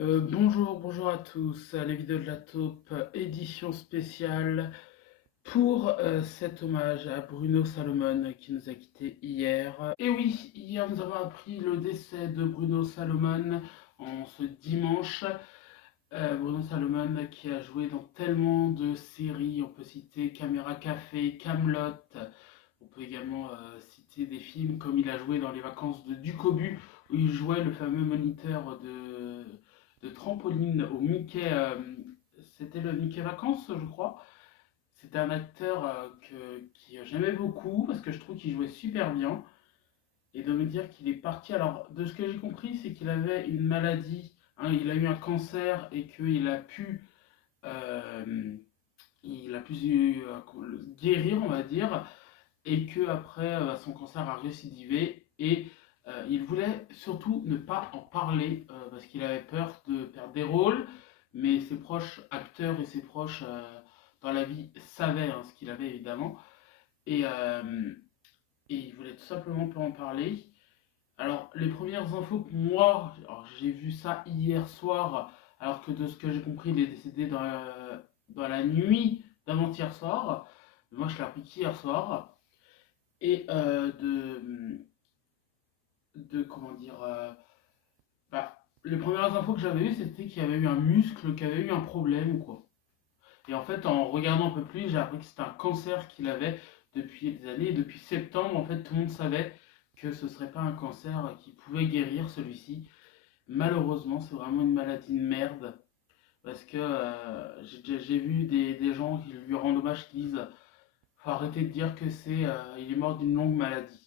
Bonjour à tous, les vidéos de la taupe, édition spéciale pour cet hommage à Bruno Salomon qui nous a quittés hier. Et oui, hier nous avons appris le décès de Bruno Salomon en ce dimanche. Bruno Salomon qui a joué dans tellement de séries, on peut citer Caméra Café, Camelot, on peut également citer des films comme il a joué dans Les Vacances de Ducobu où il jouait le fameux moniteur de trampoline au Mickey, c'était le Mickey Vacances je crois. C'était un acteur qui j'aimais beaucoup parce que je trouve qu'il jouait super bien. Et de me dire qu'il est parti, alors de ce que j'ai compris, c'est qu'il avait une maladie, hein, il a eu un cancer et euh, il a pu guérir, on va dire, et que après son cancer a récidivé et il voulait surtout ne pas en parler parce qu'il avait peur de perdre des rôles, mais ses proches acteurs et ses proches dans la vie savaient ce qu'il avait évidemment et, euh, et il voulait tout simplement pas en parler. Alors, les premières infos que moi, alors j'ai vu ça hier soir, alors que de ce que j'ai compris, il est décédé dans la nuit d'avant-hier soir. Moi, je l'ai appris qu'hier soir. Et comment dire, les premières infos que j'avais eues, c'était qu'il y avait eu un muscle, qui avait eu un problème ou quoi. Et en fait, en regardant un peu plus, j'ai appris que c'était un cancer qu'il avait depuis des années. Et depuis septembre, en fait, tout le monde savait que ce serait pas un cancer qui pouvait guérir celui-ci. Malheureusement, c'est vraiment une maladie de merde. Parce que j'ai vu des gens qui lui rendent hommage qui disent faut arrêter de dire que il est mort d'une longue maladie.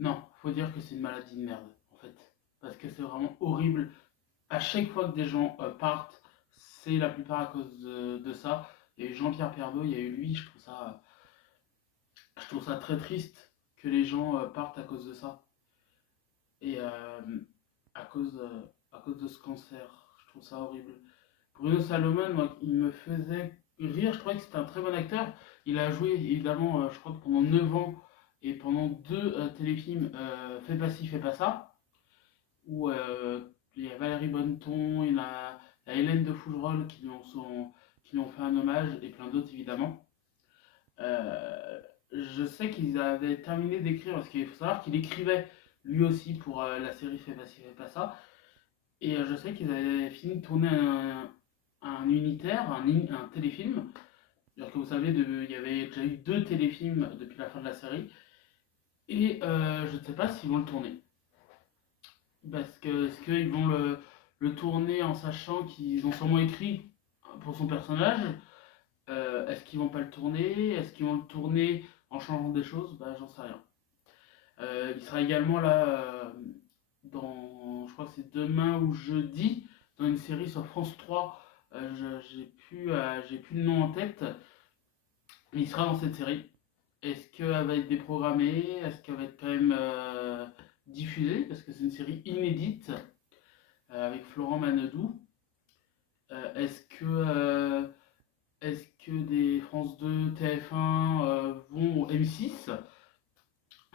Non, faut dire que c'est une maladie de merde, en fait. Parce que c'est vraiment horrible. À chaque fois que des gens partent, c'est la plupart à cause de ça. Il y a eu Jean-Pierre Pernaut, il y a eu lui, je trouve ça très triste que les gens partent à cause de ça. Et à cause de ce cancer, je trouve ça horrible. Bruno Salomon, moi, il me faisait rire, je trouvais que c'était un très bon acteur. Il a joué évidemment, je crois que pendant 9 ans et pendant deux téléfilms, Fais pas ci, fais pas ça, où il y a Valérie Bonneton, il y a Hélène de Fougerolles qui lui ont fait un hommage, et plein d'autres évidemment. Je sais qu'ils avaient terminé d'écrire, parce qu'il faut savoir qu'il écrivait lui aussi pour la série Fais pas ci, fais pas ça. Et je sais qu'ils avaient fini de tourner un unitaire, un téléfilm. C'est-à-dire que vous savez, il y avait déjà eu deux téléfilms depuis la fin de la série. Et je ne sais pas s'ils vont le tourner. Parce que est-ce qu'ils vont le tourner en sachant qu'ils ont sûrement écrit pour son personnage? Est-ce qu'ils vont pas le tourner? Est-ce qu'ils vont le tourner en changeant des choses? Bah j'en sais rien. Il sera également là je crois que c'est demain ou jeudi, dans une série sur France 3. J'ai plus le nom en tête, mais il sera dans cette série. Est-ce qu'elle va être déprogrammée? Est-ce qu'elle va être quand même diffusée? Parce que c'est une série inédite avec Florent Manodou. Est-ce que des France 2, TF1 vont au M6?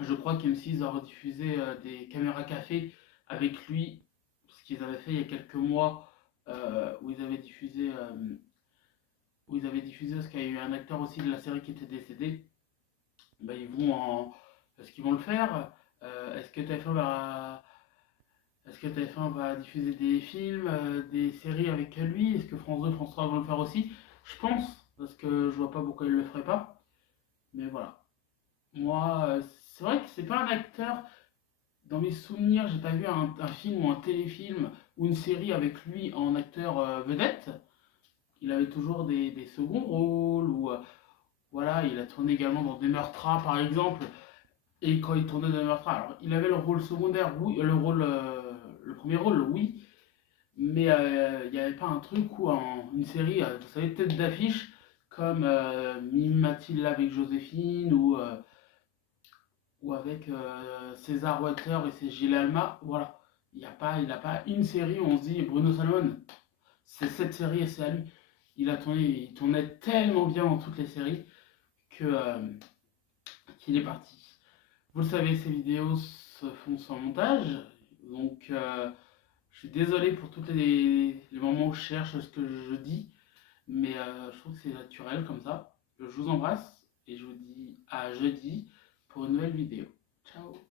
Je crois qu'M6 a rediffusé des caméras café avec lui, ce qu'ils avaient fait il y a quelques mois, où ils avaient diffusé parce qu'il y a eu un acteur aussi de la série qui était décédé. Bah, est-ce qu'ils vont le faire? Est-ce que TF1 va diffuser des films, des séries avec lui? Est-ce que France 2, France 3 vont le faire aussi? Je pense, parce que je vois pas pourquoi ils le feraient pas. Mais voilà. Moi, c'est vrai que c'est pas un acteur. Dans mes souvenirs, j'ai pas vu un film ou un téléfilm ou une série avec lui en acteur vedette. Il avait toujours des seconds rôles ou voilà, il a tourné également dans Des Meurtras par exemple. Et quand il tournait dans Des Meurtras, alors il avait le rôle secondaire, oui, le premier rôle, oui, mais il n'y avait pas un truc ou une série, vous savez, tête d'affiche comme Mime Mathilde avec Joséphine ou avec César Walter et c'est Gilles Alma, voilà. Il n'a pas une série où on se dit Bruno Salomon, c'est cette série et c'est à lui. Il tournait tellement bien dans toutes les séries que qu'il est parti. Vous le savez, ces vidéos se font sans montage, donc Je suis désolé pour tous les moments où je cherche ce que je dis, mais je trouve que c'est naturel comme ça. Je vous embrasse et je vous dis à jeudi pour une nouvelle vidéo. Ciao!